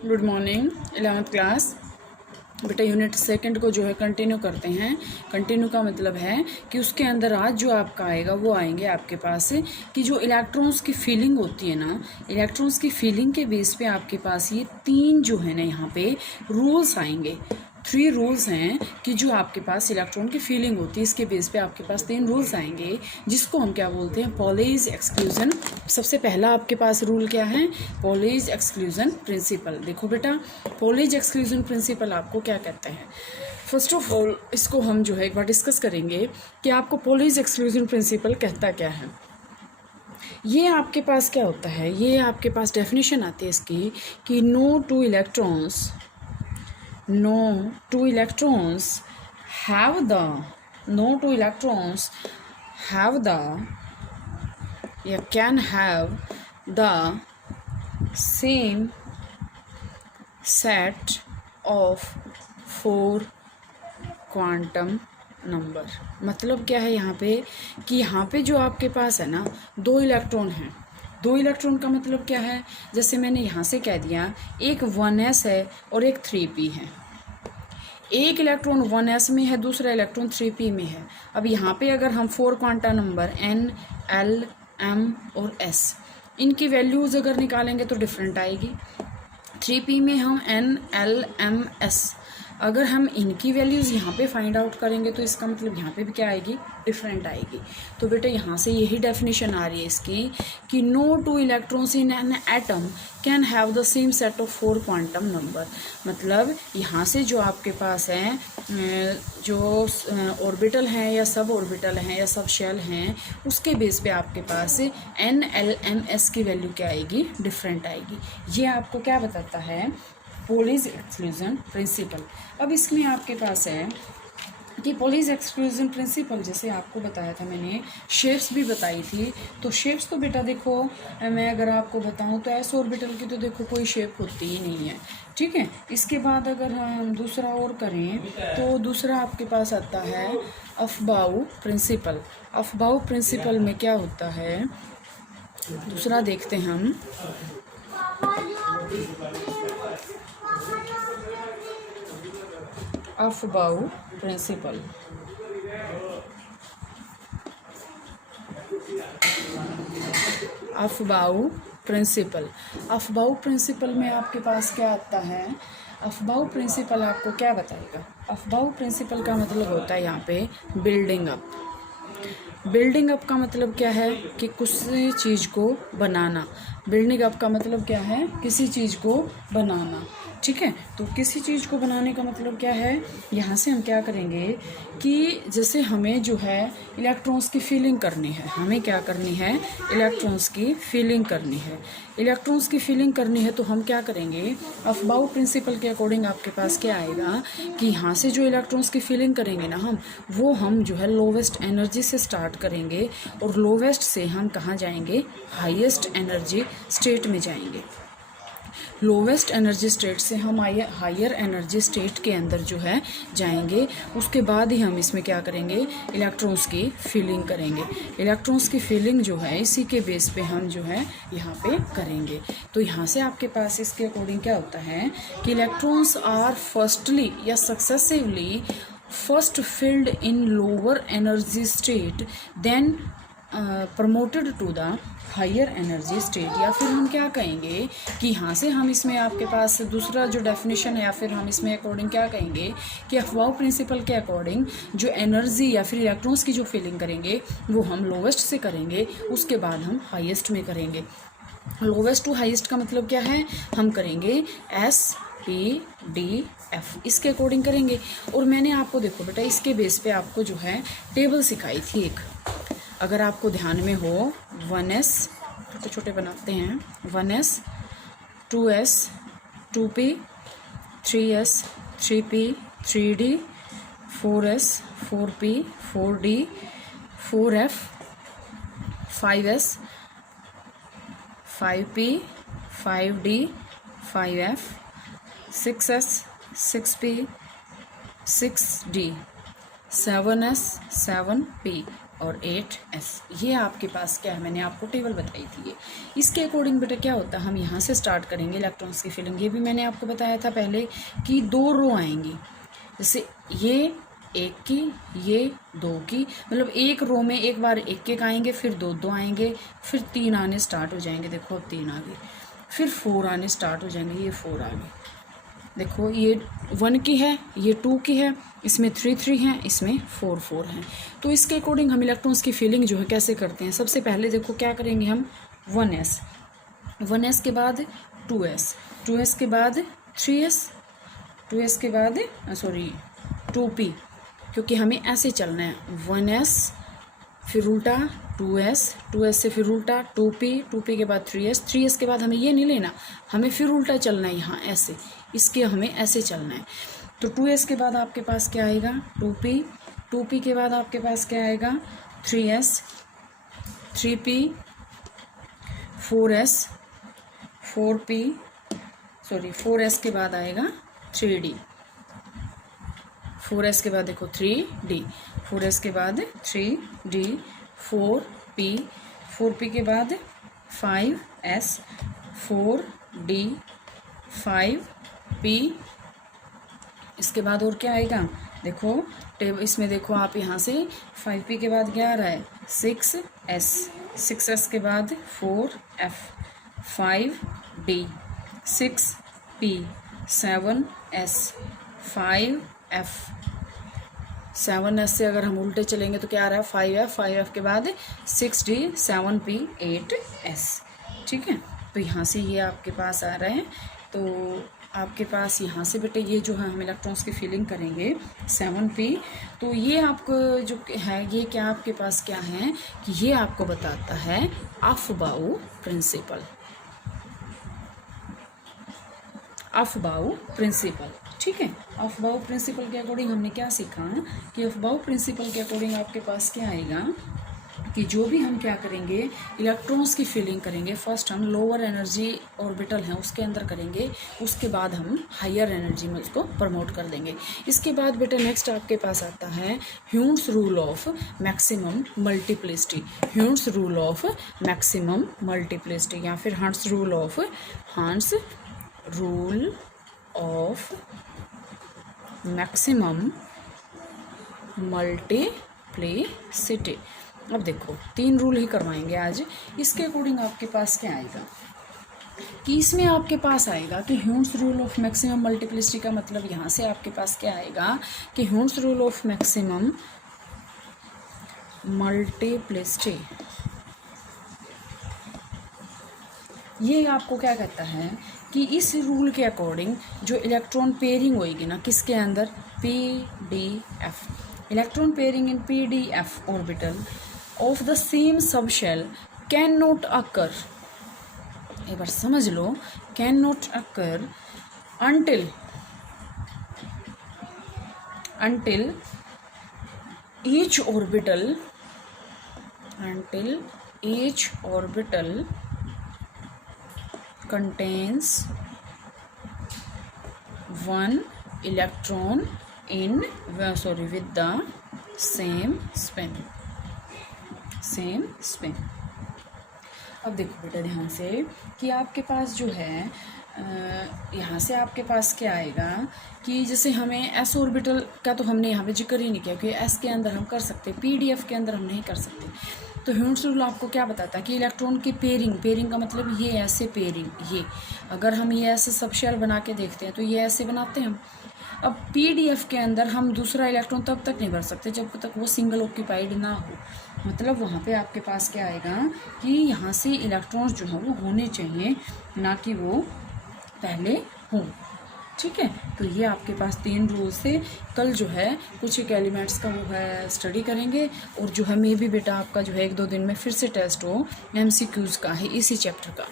Good morning 11th class. बेटा unit second को जो है कंटिन्यू करते हैं। कंटिन्यू का मतलब है कि उसके अंदर आज जो आपका आएगा वो आएंगे आपके पास कि जो इलेक्ट्रॉन्स की फीलिंग होती है ना, इलेक्ट्रॉन्स की फीलिंग के बेस पे आपके पास ये तीन जो है ना यहाँ पे रूल्स आएंगे। 3 रूल्स हैं कि जो आपके पास इलेक्ट्रॉन की फीलिंग होती है, इसके बेस पे आपके पास 3 रूल्स आएंगे जिसको हम क्या बोलते हैं, पॉलीज एक्सक्लूजन। सबसे पहला आपके पास रूल क्या है, पॉलीज एक्सक्लूजन प्रिंसिपल। देखो बेटा, पॉलीज एक्सक्लूजन प्रिंसिपल आपको क्या कहते हैं। फर्स्ट ऑफ ऑल इसको हम जो है एक बार डिस्कस करेंगे कि आपको पॉलीज एक्सक्लूजन प्रिंसिपल कहता क्या है। ये आपके पास क्या होता है, ये आपके पास डेफिनेशन आती है इसकी कि no two electrons have the can have the same set of 4 quantum number. मतलब क्या है यहाँ पे कि यहाँ पे जो आपके पास है ना 2 इलेक्ट्रॉन हैं। 2 इलेक्ट्रॉन का मतलब क्या है, जैसे मैंने यहाँ से कह दिया एक 1s है और एक 3p है। एक इलेक्ट्रॉन 1s में है, दूसरा इलेक्ट्रॉन 3p में है। अब यहाँ पे अगर हम 4 quantum number n, l, m और s इनकी वैल्यूज़ अगर निकालेंगे तो डिफरेंट आएगी। 3p में हम n, l, m, s अगर हम इनकी वैल्यूज़ यहाँ पे फाइंड आउट करेंगे तो इसका मतलब यहाँ पे भी क्या आएगी, डिफरेंट आएगी। तो बेटा यहाँ से यही डेफिनेशन आ रही है इसकी कि no two electrons in an atom can have the same set of 4 quantum number. मतलब यहाँ से जो आपके पास है जो ऑर्बिटल हैं या सब ऑर्बिटल हैं या सब शेल हैं, उसके बेस पे आपके पास n, l, m, s की वैल्यू क्या आएगी, डिफरेंट आएगी। ये आपको क्या बताता है, पॉलीज एक्सक्लूजन प्रिंसिपल। अब इसमें आपके पास है कि पॉलीज एक्सक्लूजन प्रिंसिपल, जैसे आपको बताया था मैंने, शेप्स भी बताई थी। तो शेप्स तो बेटा देखो, मैं अगर आपको बताऊं तो एस ऑर्बिटल की तो देखो कोई शेप होती ही नहीं है, ठीक है। इसके बाद अगर हम दूसरा और करें तो दूसरा आपके पास आता है अफबाउ प्रिंसिपल। अफबाउ प्रिंसिपल में क्या होता है, दूसरा देखते हैं हम। Aufbau principal, Aufbau principal. Aufbau principal में आपके पास क्या आता है, अफबाउ प्रिंसिपल आपको क्या बताएगा। अफबाउ प्रिंसिपल का मतलब होता है यहाँ पे बिल्डिंग अप। बिल्डिंग अप का मतलब क्या है कि किसी चीज़ को बनाना। बिल्डिंग अप का मतलब क्या है, किसी चीज़ को बनाना, ठीक है। तो किसी चीज़ को बनाने का मतलब क्या है, यहाँ से हम क्या करेंगे कि जैसे हमें जो है इलेक्ट्रॉन्स की फीलिंग करनी है, हमें क्या करनी है, इलेक्ट्रॉन्स की फीलिंग करनी है। इलेक्ट्रॉन्स की फीलिंग करनी है तो हम क्या करेंगे, अफबाउ प्रिंसिपल के अकॉर्डिंग आपके पास क्या आएगा कि यहाँ से जो इलेक्ट्रॉन्स की फीलिंग करेंगे ना हम जो है लोवेस्ट एनर्जी से स्टार्ट करेंगे और लोवेस्ट से हम कहाँ जाएंगे, हाईएस्ट एनर्जी स्टेट में जाएंगे। लोवेस्ट एनर्जी स्टेट से हम हायर एनर्जी स्टेट के अंदर जो है जाएंगे। उसके बाद ही हम इसमें क्या करेंगे, इलेक्ट्रॉन्स की फीलिंग करेंगे। इलेक्ट्रॉन्स की फीलिंग जो है इसी के बेस पे हम जो है यहाँ पे करेंगे। तो यहाँ से आपके पास इसके अकॉर्डिंग क्या होता है कि इलेक्ट्रॉन्स आर फर्स्टली या successively first filled in lower energy state then promoted to the higher energy state. या फिर हम क्या कहेंगे कि यहाँ से हम इसमें आपके पास दूसरा जो डेफिनेशन है, या फिर हम इसमें अकॉर्डिंग क्या कहेंगे कि अफबाउ प्रिंसिपल के अकॉर्डिंग जो एनर्जी या फिर इलेक्ट्रॉन्स की जो फीलिंग करेंगे वो हम लोवेस्ट से करेंगे, उसके बाद हम हाईएस्ट में करेंगे। लोवेस्ट टू हाईएस्ट का मतलब क्या है, हम करेंगे S, P, D, F, इसके अकॉर्डिंग करेंगे। और मैंने आपको देखो बेटा इसके बेस पे आपको जो है टेबल सिखाई थी एक, अगर आपको ध्यान में हो 1s, छोटे छोटे बनाते हैं, 1s, 2s, 2p, 3s, 3p, 3d, 4s, 4p, 4d, 4f, 5s, 5p, 5d, 5f, 6s, 6p, 6d, 7s, 7p, और 8s। ये आपके पास क्या है, मैंने आपको टेबल बताई थी ये। इसके अकॉर्डिंग बेटा क्या होता है, हम यहाँ से स्टार्ट करेंगे इलेक्ट्रॉन्स की फिलिंग। ये भी मैंने आपको बताया था पहले कि 2 रो आएंगी, जैसे ये 1 की, ये 2 की, मतलब एक रो में एक बार 1 आएंगे, फिर 2 आएंगे, फिर 3 आने स्टार्ट हो जाएंगे। देखो अब 3 आ गए, फिर 4 आने स्टार्ट हो जाएंगे, ये 4 आ गए। देखो ये 1 की है, ये 2 की है, इसमें 3 है, इसमें 4 हैं। तो इसके अकॉर्डिंग हम इलेक्ट्रॉन्स की फिलिंग जो है कैसे करते हैं। सबसे पहले देखो क्या करेंगे हम, 1s के बाद 2s के बाद 3s, 2s के बाद 2p, क्योंकि हमें ऐसे चलना है। 1s फिर उल्टा 2s से फिर उल्टा 2p के बाद 3s के बाद हमें ये नहीं लेना, हमें फिर उल्टा चलना है यहाँ ऐसे, इसके हमें ऐसे चलना है। तो 2s के बाद आपके पास क्या आएगा, 2p के बाद आपके पास क्या आएगा, 3s, 3p, 4s के बाद आएगा 3d, 4s के बाद देखो 3d, 4s के बाद 3d, 4p के बाद 5s, 4d, 5p, इसके बाद और क्या आएगा, देखो टेबल इसमें देखो आप यहाँ से 5p के बाद क्या आ रहा है, 6s के बाद 4f, 5d, 6p, 7s, 5f, 7s से अगर हम उल्टे चलेंगे तो क्या आ रहा है, 5f के बाद 6d, 7p, 8s। ठीक है, तो यहाँ से ये आपके पास आ रहा है। तो आपके पास यहाँ से बेटे ये जो है हम इलेक्ट्रॉन्स की फिलिंग करेंगे 7p। तो ये आपको जो है ये क्या आपके पास क्या है कि ये आपको बताता है अफबाऊ प्रिंसिपल, अफबाऊ प्रिंसिपल। ठीक है, अफबाऊ प्रिंसिपल के अकॉर्डिंग हमने क्या सीखा कि अफबाऊ प्रिंसिपल के अकॉर्डिंग आपके पास क्या आएगा कि जो भी हम क्या करेंगे इलेक्ट्रॉन्स की फिलिंग करेंगे, फर्स्ट हम लोअर एनर्जी ऑर्बिटल हैं उसके अंदर करेंगे, उसके बाद हम हायर एनर्जी में उसको प्रमोट कर देंगे। इसके बाद बेटा नेक्स्ट आपके पास आता है Hume's rule of maximum multiplicity, Hume's rule of maximum multiplicity या फिर hunts rule of maximum multiplicity. अब देखो 3 रूल ही करवाएंगे आज। इसके अकॉर्डिंग आपके पास क्या आएगा कि इसमें आपके पास आएगा कि Hume's rule of maximum multiplicity का मतलब यहाँ से आपके पास क्या आएगा कि Hume's rule of maximum multiplicity ये आपको क्या कहता है कि इस रूल के अकॉर्डिंग जो इलेक्ट्रॉन पेयरिंग होएगी ना किसके अंदर, PDF, electron pairing in PDF orbital of the same sub shell can not occur, एक बार समझ लो, can not occur until each orbital contains one electron with the same spin। अब देखो बेटा ध्यान से कि आपके पास जो है यहाँ से आपके पास क्या आएगा कि जैसे हमें एस ऑर्बिटल का तो हमने यहाँ पे जिक्र ही नहीं किया क्योंकि एस के अंदर हम कर सकते, PDF के अंदर हम नहीं कर सकते। तो ह्यूम्स रूल आपको क्या बताता है कि इलेक्ट्रॉन की पेयरिंग का मतलब ये ऐसे पेयरिंग, ये अगर हम ये ऐसे सब शेल बना के देखते हैं तो ये ऐसे बनाते हैं हम। अब PDF के अंदर हम दूसरा इलेक्ट्रॉन तब तक नहीं भर सकते जब तक वो सिंगल ऑक्यूपाइड ना हो, मतलब वहाँ पे आपके पास क्या आएगा कि यहाँ से इलेक्ट्रॉन्स जो है वो होने चाहिए, ना कि वो पहले हों। ठीक है, तो ये आपके पास 3 रूल से कल जो है कुछ एक एलिमेंट्स का वो है स्टडी करेंगे, और जो है मे भी बेटा आपका जो है 1-2 दिन में फिर से टेस्ट हो MCQs का है इसी चैप्टर का।